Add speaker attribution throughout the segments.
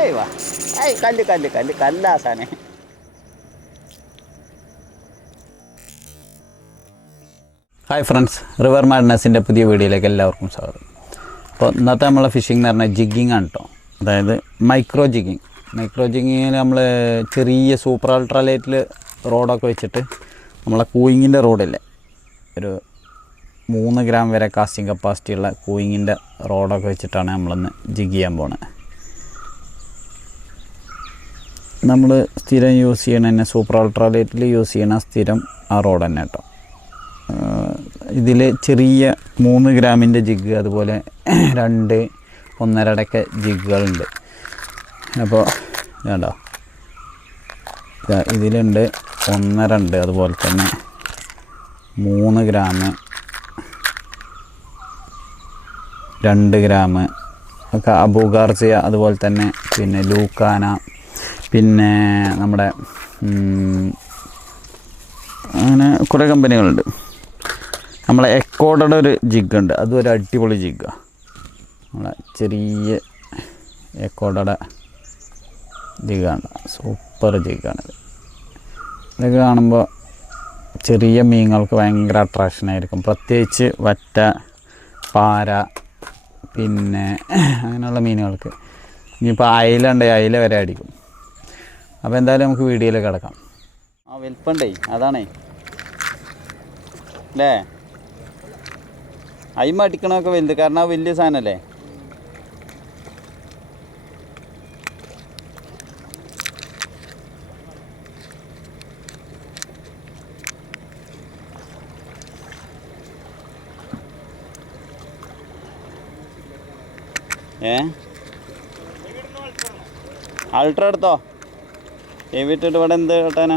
Speaker 1: ഏയ് വാ. ഏയ് കല്ല് കല്ല് കല്ല്. കല്ലാസാനെ. ഹായ് ഫ്രണ്ട്സ് റിവർ മാഡ്നസിന്റെ പുതിയ വീഡിയോയിലേക്ക് എല്ലാവർക്കും സ്വാഗതം. അപ്പോൾ ഇന്നത്തെ നമ്മളെ ഫിഷിംഗ് എന്ന് പറഞ്ഞാൽ ജിഗ്ഗിങ് ആണ് കേട്ടോ അതായത് മൈക്രോ ജിഗ്ഗിങ് മൈക്രോ ജിഗ്ഗിങ്ങിൽ നമ്മൾ ചെറിയ സൂപ്പർ അൾട്രാലൈറ്റിൽ റോഡൊക്കെ വെച്ചിട്ട് നമ്മളെ കൂയിങ്ങിന്റെ റോഡില്ലേ? ഒരു മൂന്ന് ഗ്രാം വരെ കാസ്റ്റിംഗ് കപ്പാസിറ്റിയുള്ള കൂയിങ്ങിന്റെ റോഡൊക്കെ വെച്ചിട്ടാണ് നമ്മളിന്ന് ജിഗ് ചെയ്യാൻ പോണത് നമ്മൾ സ്ഥിരം യൂസ് ചെയ്യണ തന്നെ സൂപ്പർ അൾട്രാലൈറ്റിൽ യൂസ് ചെയ്യണ സ്ഥിരം ആ റോഡ് തന്നെ കേട്ടോ. ഇതിൽ ചെറിയ മൂന്ന് ഗ്രാമിന്റെ ജിഗ് അതുപോലെ രണ്ട് ഒന്നരടക്ക ജിഗുകളുണ്ട് അപ്പോൾ വേണ്ടോ ഇതാ ഇതിലുണ്ട് ഒന്നര ഉണ്ട് അതുപോലെ തന്നെ മൂന്ന് ഗ്രാം രണ്ട് ഗ്രാം ഒക്കെ അബൂഗാർസിയ അതുപോലെ തന്നെ പിന്നെ ലൂക്കാന പിന്നെ നമ്മുടെ അങ്ങനെ കുറേ കമ്പനികളുണ്ട്. നമ്മളെ എക്കോഡയുടെ ഒരു ജിഗ് ഉണ്ട്. അതും ഒരു അടിപൊളി ജിഗാണ് നമ്മളെ ചെറിയ എക്കോഡയുടെ ജിഗാണ് സൂപ്പർ ജിഗാണിത് ഇതൊക്കെ കാണുമ്പോൾ ചെറിയ മീനുകൾക്ക് ഭയങ്കര അട്രാക്ഷനായിരിക്കും പ്രത്യേകിച്ച് വറ്റ പാര പിന്നെ അങ്ങനെയുള്ള മീനുകൾക്ക്. ഇനിയിപ്പോൾ അയില ഉണ്ടെങ്കിൽ അയില വരെ അടിക്കും. അപ്പോൾ എന്തായാലും നമുക്ക് വീഡിയോയിലേക്ക് കിടക്കാം. ആ വലിപ്പണ്ടേ അതാണേ. അല്ലേ അയിമ അടിക്കണമൊക്കെ വലുത് കാരണം ആ വലിയ സാധനമല്ലേ ഏ? അൾട്ര എടുത്തോ? എവിട്ടിട്ട് ഇവിടെ എന്ത് കേട്ടാനാ?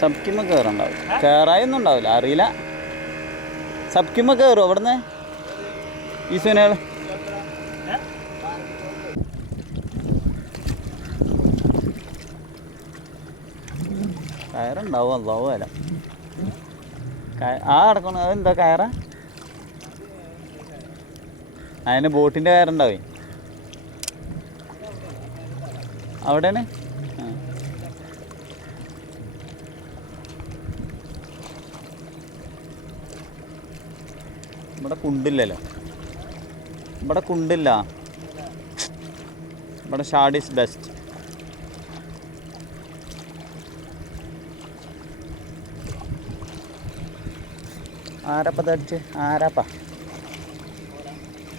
Speaker 1: സബ്കിമ കയറുണ്ടാവും കയറായൊന്നും ഉണ്ടാവില്ല. അറിയില്ല. സബ്കിമ കയറും അവിടുന്ന്? ഈ കയറുണ്ടാവും അല്ലാവോ വരാം ആ കിടക്കണം അതെന്താ കയറ? അതിന് ബോട്ടിന്റെ കയറുണ്ടാവേ. അവിടെയാണ്. ഇവിടെ കുണ്ടില്ലല്ലോ. ഇവിടെ കുണ്ടില്ല. ഇവിടെ ഷാഡ് ഈസ് ബെസ്റ്റ്. ആരപ്പ തടിച്ച്? ആരാപ്പ?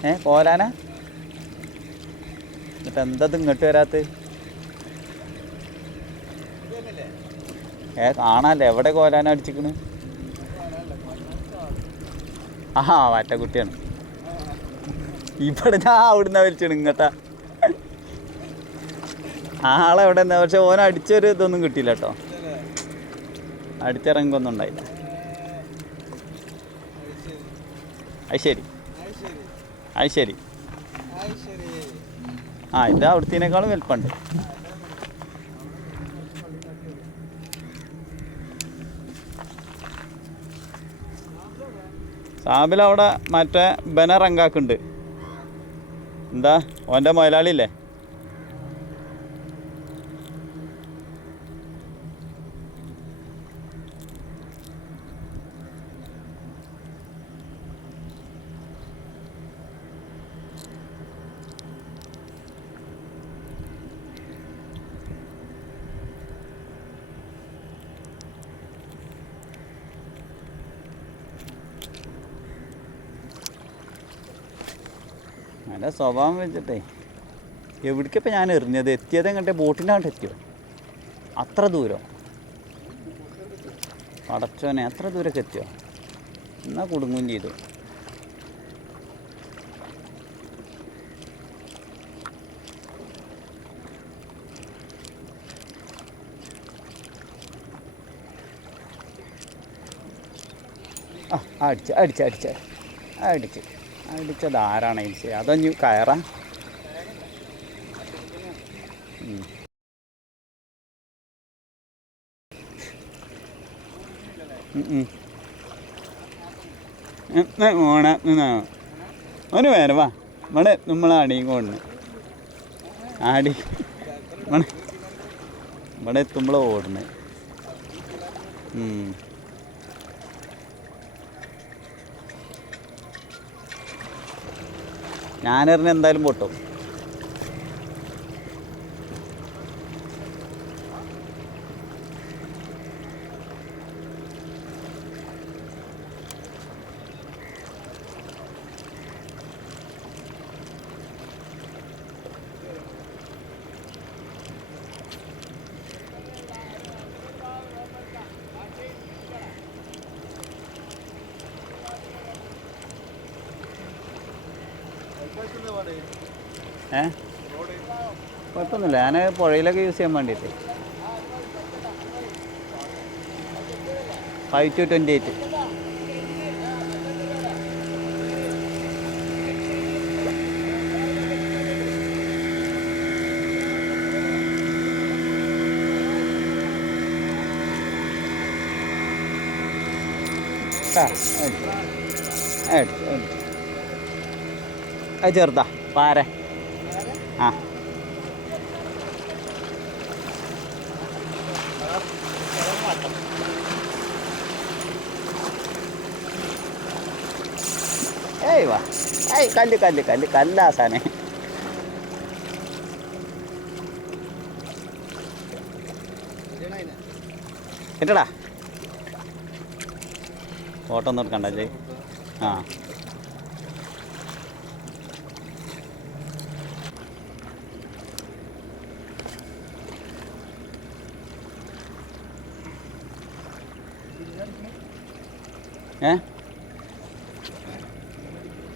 Speaker 1: ഏ കോലാന എന്നിട്ട് എന്തത് ഇങ്ങോട്ട് വരാത്ത? ഏ കാണാല്ലേ? എവിടെ കോലാന അടിച്ചിക്കണ്? ആ വാറ്റക്കുട്ടിയാണ് ഇവിടെ ആ അവിടുന്ന് വലിച്ചാണ് ഇങ്ങട്ടാ. ആളെവിടെ എന്താ പക്ഷെ ഓൻ അടിച്ചൊരു ഇതൊന്നും കിട്ടിയില്ല കേട്ടോ. അടിച്ചിറങ്ങൊന്നും ഉണ്ടായില്ല. അത് ശരി അത് ശരി ആ ഇത് അവിടുത്തേക്കാളും വലുപ്പമുണ്ട്. സാബിൽ അവിടെ മറ്റേ ബനറങ്കാക്കുണ്ട് എന്താ? ഓന്റെ മുതലാളിയില്ലേ നല്ല സ്വഭാവം വെച്ചിട്ടേ. എവിടേക്കിപ്പോൾ ഞാൻ എറിഞ്ഞത്? എത്തിയത് എങ്ങോട്ടെ ബോട്ടിന്റെ അങ്ങോട്ട് എത്തിയോ? അത്ര ദൂരം? പടച്ചോനെ അത്ര ദൂരമൊക്കെ എത്തിയോ? എന്നാൽ കുടുങ്ങും ചെയ്തു. ആ അടിച്ച് അടിച്ച് അടിച്ച്. അടിച്ച്. അടിച്ചത് ആരാണ് എനിക്ക് അതഞ്ഞ് കയറാ. ഓണ ഒരു പേര് വാ. ഇവിടെ നമ്മൾ അടിയും കൊണ്ട് ആടി. ഇവിടെ എത്തുമ്പോൾ ഓടുന്നത് ഞാനെറിഞ്ഞ എന്തായാലും പൊട്ടും. ഏ? കുഴപ്പമൊന്നുമില്ല. ഞാൻ പുഴയിലൊക്കെ യൂസ് ചെയ്യാൻ വേണ്ടിയിട്ട്. ഫൈവ് ടു ട്വന്റി എയ്റ്റ് ആ എടുത്തു എടുത്തു. അത് ചേർത്താ പാര. ആ. ഏയ് വാ. ഏയ് കല്ല് കല്ല് കല്ല്. കല്ലാസാനെ കിട്ടടാ ഫോട്ടോ ഒന്നും എടുക്കണ്ട ആ. ഏ?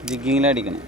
Speaker 1: ജിഗിങ്ങിലടിക്കണം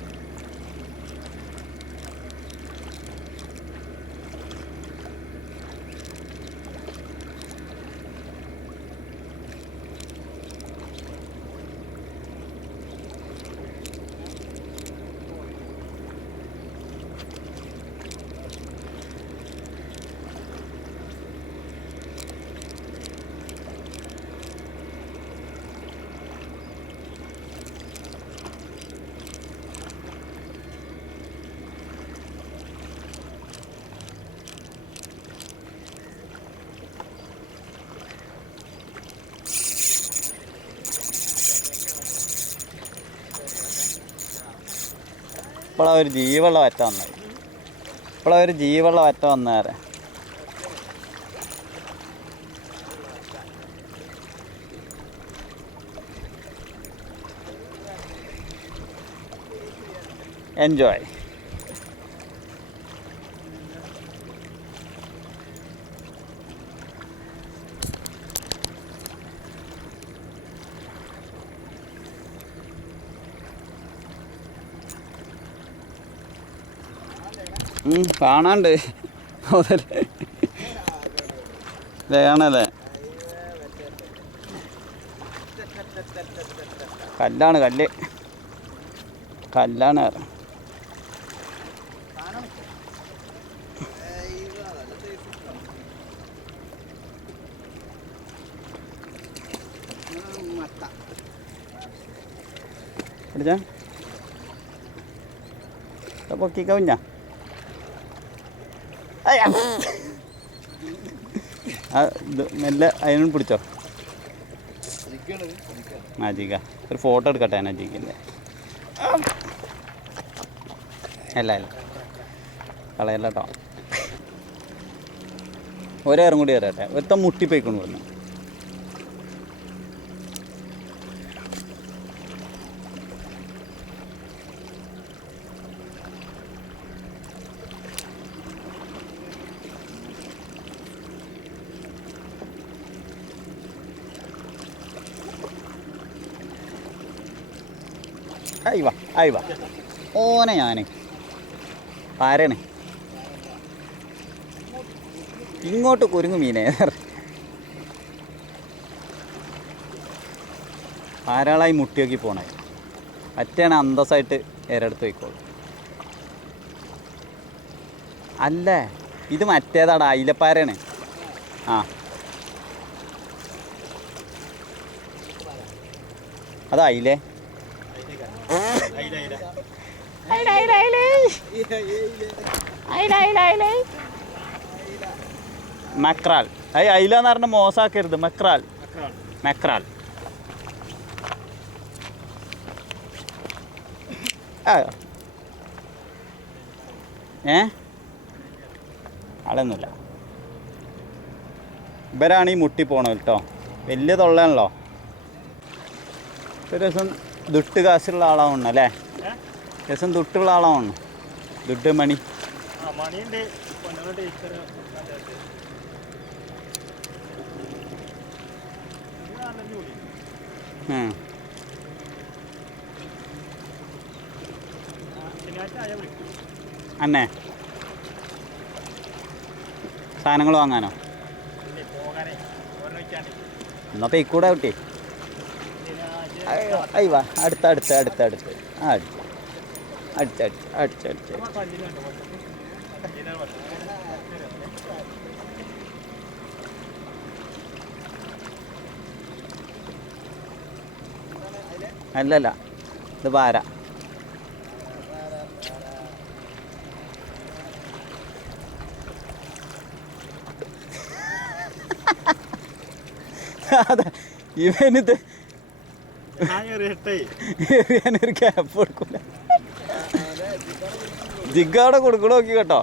Speaker 1: ഇപ്പോഴാ ഒരു ജീവുള്ള വറ്റ വന്നത് ഇപ്പോഴാ ഒരു ജീവുള്ള വറ്റ വന്നേരെ എൻജോയ് കാണാണ്ട്. കാണല്ലേ കല്ലാണ് കല്ല്. കല്ലാണ് കവിഞ്ഞ ആ ഇത് മെല്ലെ അതിനും പിടിച്ചോ. മാജിക്ക ഒരു ഫോട്ടോ എടുക്കട്ടെ മാജിക്കിന്റെ അല്ല അല്ല. കളയല്ല കേട്ടോ. ഒരേറും കൂടി വരട്ടെ ഒരുത്ത മുട്ടിപ്പോയിക്കൊണ്ട് പറഞ്ഞു ആയി വാ ആയി വാ. ഓനെ ഞാൻ ആരാണ് ഇങ്ങോട്ട് കുരുങ്ങു മീനെ. ആരാളായി മുട്ടിയൊക്കെ പോണേ. മറ്റേണ് അന്തസ്സായിട്ട് ഏരെടുത്ത് പോയിക്കോളൂ അല്ലേ? ഇത് മറ്റേതാടാ അയിലപ്പാരയാണ് ആ. അത് അയിലേ മക്രാൽ. അത് അയില എന്ന് പറഞ്ഞ മോശമാക്കരുത് മക്രാൽ. മക്രാൽ. ആ. ഏ? അളൊന്നുമില്ല ഇവരാണ് ഈ മുട്ടി പോണത് കേട്ടോ വലിയ തൊള്ളയാണല്ലോ. ഒരു ദിവസം ദുട്ട് കാശുള്ള ആളാവണം അല്ലേ? രസം തൊട്ടുള്ള ആളാണ്. ദുട്ട് മണി. അന്നേ. സാധനങ്ങൾ വാങ്ങാനോ? എന്നാ പെയ്ക്കൂടെ കുട്ടി. അയ്യ അടുത്ത അടുത്ത അടുത്ത അടുത്ത്. ആ അടുത്ത്. അടിച്ച് അടിച്ച് അടിച്ച് അടിച്ച്. അല്ലല്ല ഇത് പാര അതെ ഇവനിത്
Speaker 2: ഞാൻ
Speaker 1: എറിയാനൊരു ക്യാപ്പ് കൊടുക്കൂല. ജിഗാടെ കൊടുക്കണ നോക്കി കേട്ടോ.